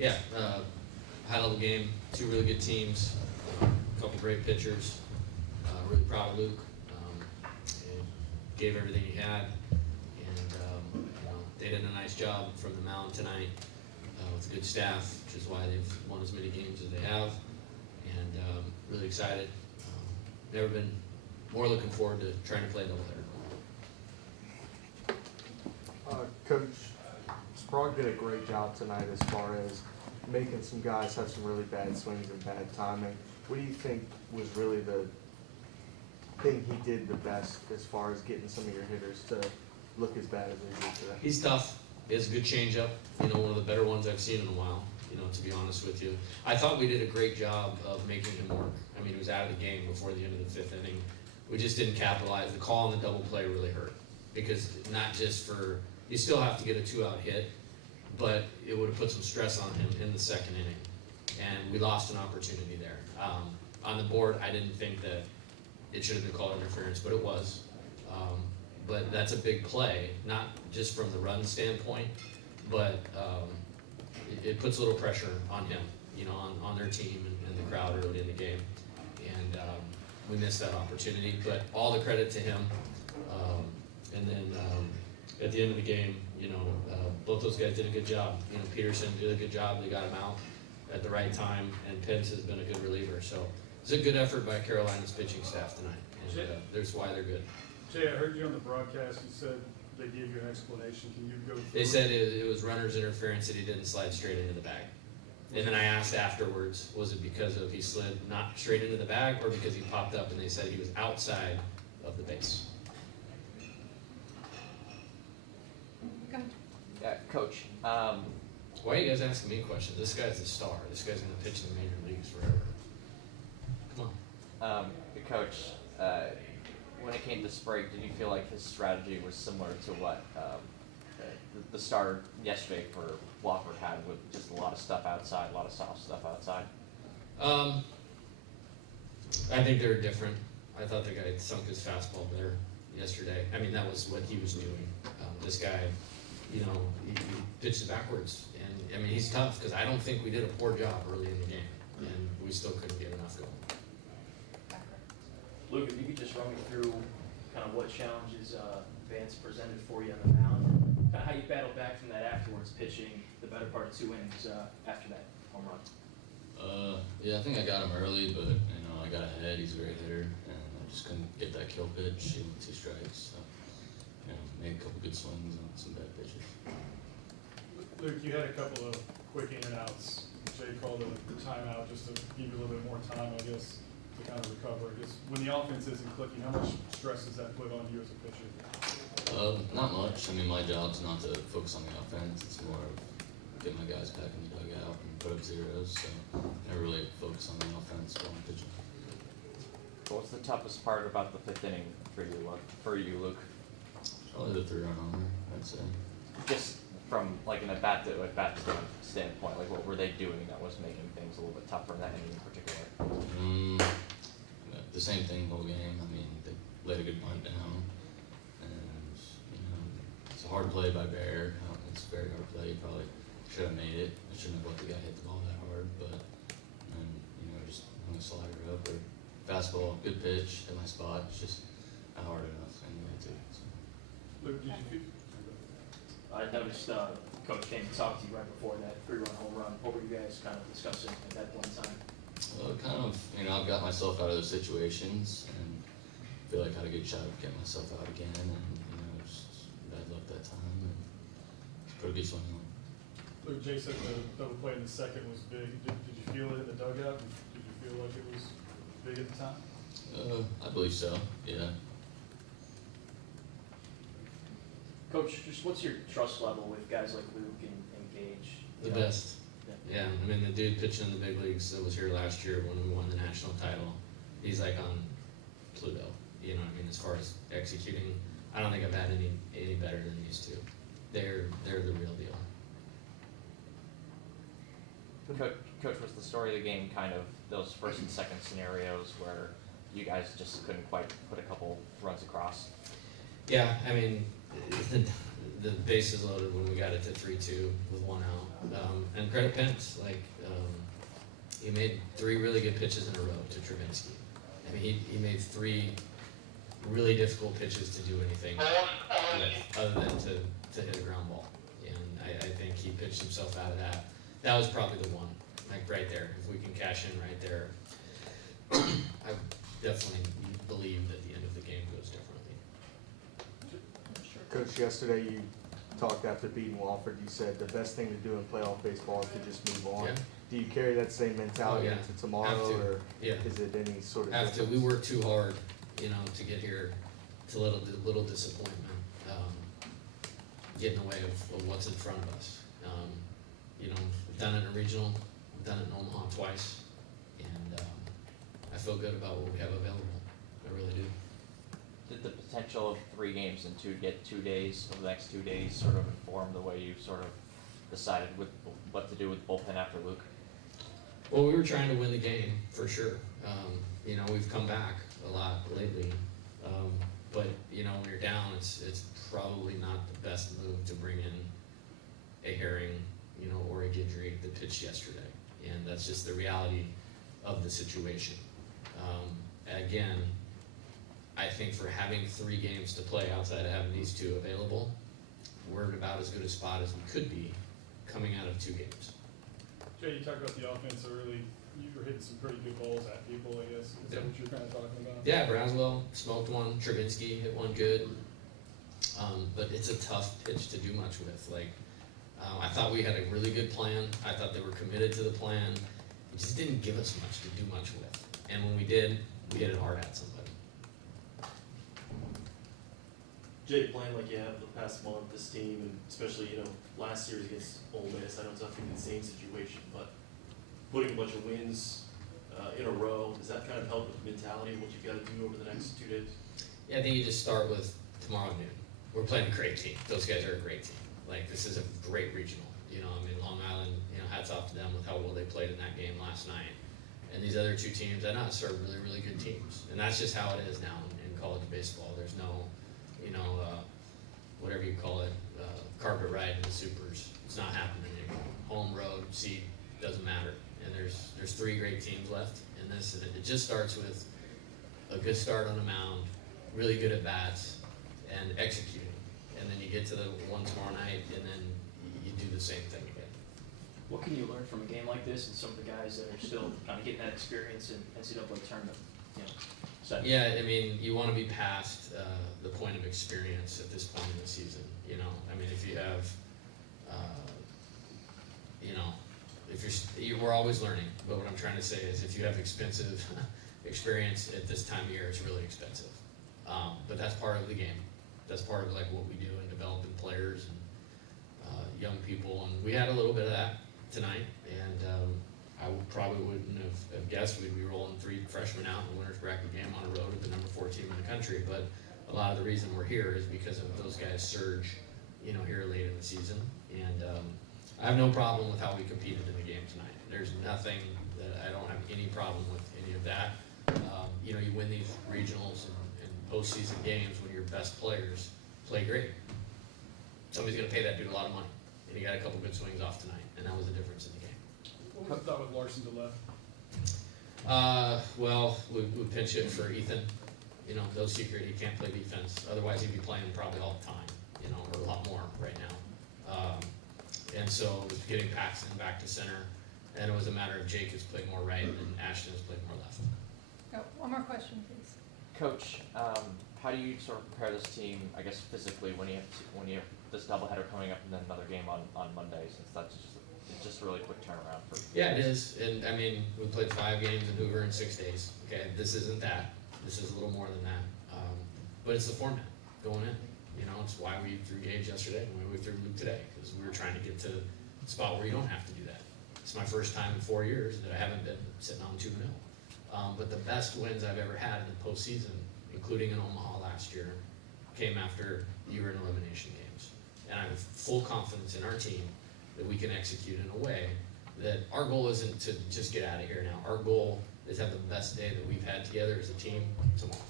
Yeah, high-level game, two really good teams, a couple great pitchers. Really proud of Luke. And gave everything he had, and they did a nice job from the mound tonight with a good staff, which is why they've won as many games as they have. And really excited. Never been more looking forward to trying to play doubleheader. Coach, Sprague did a great job tonight as far as making some guys have some really bad swings and bad timing. What do you think was really the thing he did the best as far as getting some of your hitters to look as bad as they did today? He's tough. He has a good changeup. One of the better ones I've seen in a while. To be honest with you, I thought we did a great job of making him work. I mean, he was out of the game before the end of the fifth inning. We just didn't capitalize. The call on the double play really hurt because not just for you still have to get a 2-out hit, but it would have put some stress on him in the second inning, and we lost an opportunity there. On the board, I didn't think that it should have been called interference, but it was. But that's a big play, not just from the run standpoint, but it puts a little pressure on him, on their team and the crowd early in the game. And we missed that opportunity, but all the credit to him. And then at the end of the game, both those guys did a good job. Peterson did a good job. They got him out at the right time, and Pence has been a good reliever. So it's a good effort by Carolina's pitching staff tonight, and there's why they're good. Jay, I heard you on the broadcast. You said they gave you an explanation. Can you go through They said it was runner's interference that he didn't slide straight into the bag. And then I asked afterwards, was it because of he slid not straight into the bag or because he popped up, and they said he was outside of the base. Coach, Why are you guys asking me questions? This guy's a star. This guy's going to pitch in the major leagues forever. Come on. Coach, when it came to Sprague, did you feel like his strategy was similar to what the start yesterday for Wofford had, with just a lot of stuff outside, a lot of soft stuff outside? I think they're different. I thought the guy sunk his fastball there yesterday. I mean, that was what he was doing. This guy, he pitched it backwards. And, I mean, he's tough because I don't think we did a poor job early in the game, and we still couldn't get enough going. Luke, if you could just run me through kind of what challenges Vance presented for you on the mound, kind of how you battled back from that afterwards, pitching the better part of 2 innings after that home run. Yeah, I think I got him early, but I got ahead. He's a great hitter, and I just couldn't get that kill pitch. He went 2 strikes, so made a couple good swings on some bad pitches. Luke, you had a couple of quick in and outs. Jay called a timeout just to give you a little bit more time, I guess, to kind of recover. I guess when the offense isn't clicking, how much stress does that put on you as a pitcher? Not much. I mean, my job's not to focus on the offense. It's more of get my guys back in the dugout and put up zeros. So I never really focus on the offense while I'm pitching. What's the toughest part about the 5th inning for you, Luke? Probably the 3-run homer, I'd say. Just from like an at-bat standpoint, like what were they doing that was making things a little bit tougher in that inning in particular? The same thing the whole game. I mean, they laid a good bunt down, and it's a hard play by Bear. It's a very hard play. He probably should have made it. I shouldn't have let the guy hit the ball that hard, but just hung a slider up or fastball, good pitch, hit my spot. It's just not hard enough anyway too. So. Luke, did you I noticed Coach came to talk to you right before that 3-run home run. What were you guys kind of discussing at that point in time? I've got myself out of those situations and feel like I had a good shot at getting myself out again, and just bad luck that time, and put a good swing on. Luke, Jay said the double play in the second was big. Did you feel it in the dugout? Did you feel like it was big at the time? I believe so, yeah. Coach, just what's your trust level with guys like Luke and Gage? The best. Yeah, I mean, the dude pitching in the big leagues that was here last year when we won the national title, he's like on Pluto. As far as executing, I don't think I've had any better than these two. They're the real deal. Coach, was the story of the game kind of those first and second scenarios where you guys just couldn't quite put a couple runs across? Yeah, I mean, the bases loaded when we got it to 3-2 with 1 out. And credit Pence, like, he made 3 really good pitches in a row to Trubinsky. I mean, he made 3 really difficult pitches to do anything with, other than to hit a ground ball. And I think he pitched himself out of that. That was probably the one, like right there. If we can cash in right there, I definitely believe that the end of the game goes differently. Coach, yesterday you talked after beating Wofford. You said the best thing to do in playoff baseball is to just move on. Yeah. Do you carry that same mentality Oh, yeah. into tomorrow, Have to. or Yeah. is it any sort of Have to. difference? We worked too hard, to get here. It's a little disappointment, get in the way of what's in front of us. We've done it in a regional, we've done it in Omaha twice, and I feel good about what we have available. I really do. Did the potential of 3 games in 2 days, over the next 2 days, sort of inform the way you sort of decided with what to do with bullpen after Luke? Well, we were trying to win the game, for sure. We've come back a lot lately. But, when you're down, it's probably not the best move to bring in a Herring, or a Guidry that pitched yesterday. And that's just the reality of the situation. Again, I think for having 3 games to play outside of having these 2 available, we're in about as good a spot as we could be coming out of 2 games. Jay, you talked about the offense early. You were hitting some pretty good balls at people, I guess. Is Yeah. that what you're kind of talking about? Yeah, Braswell smoked one, Trubinsky hit one good. But it's a tough pitch to do much with. I thought we had a really good plan. I thought they were committed to the plan. It just didn't give us much to do much with. And when we did, we hit it hard at somebody. Jay, playing like you have the past month, this team, and especially, last series against Ole Miss, I know it's not gonna be the same situation, but putting a bunch of wins in a row, does that kind of help with the mentality of what you've got to do over the next 2 days? Yeah, I think you just start with tomorrow noon. We're playing a great team. Those guys are a great team. This is a great regional. Long Island, hats off to them with how well they played in that game last night. And these other 2 teams, I know it's sort of really, really good teams. And that's just how it is now in college baseball. There's no, whatever you call it, carpet ride in the supers. It's not happening anymore. Home, road, seat, doesn't matter. And there's 3 great teams left in this, and it just starts with a good start on the mound, really good at bats, and executing. And then you get to the one tomorrow night, and then you do the same thing again. What can you learn from a game like this and some of the guys that are still kind of getting that experience in NCAA tournament? Setting? Yeah, you want to be past the point of experience at this point in the season. If you have, we're always learning. But what I'm trying to say is, if you have expensive experience at this time of year, it's really expensive. But that's part of the game. That's part of what we do in developing players and young people. And we had a little bit of that tonight. And I probably wouldn't have guessed we'd be rolling 3 freshmen out in the winner's bracket game on the road with the number 4 team in the country. But a lot of the reason we're here is because of those guys' surge, here late in the season. And I have no problem with how we competed in the game tonight. There's nothing that I don't have any problem with any of that. You win these regionals and postseason games when your best players play great. Somebody's going to pay that dude a lot of money. And he got a couple good swings off tonight, and that was the difference in the game. What was the thought with Larson to left? We pinch hit for Ethan. No secret, he can't play defense. Otherwise, he'd be playing probably all the time, or a lot more right now. And so it was getting Paxton back to center, and it was a matter of Jacobs played more right and Ashton's played more left. Oh, one more question, please. Coach, how do you sort of prepare this team, I guess physically, when you have this doubleheader coming up and then another game on Monday, since that's just a really quick turnaround for? Yeah, it is. And we played 5 games in Hoover in 6 days. Okay, this isn't that. This is a little more than that. But it's the format going in. It's why we threw Gage yesterday and why we threw Luke today, because we were trying to get to the spot where you don't have to do that. It's my first time in 4 years that I haven't been sitting on 2-0. But the best wins I've ever had in the postseason, including in Omaha last year, came after you were in elimination games. And I have full confidence in our team that we can execute in a way that our goal isn't to just get out of here now. Our goal is to have the best day that we've had together as a team tomorrow.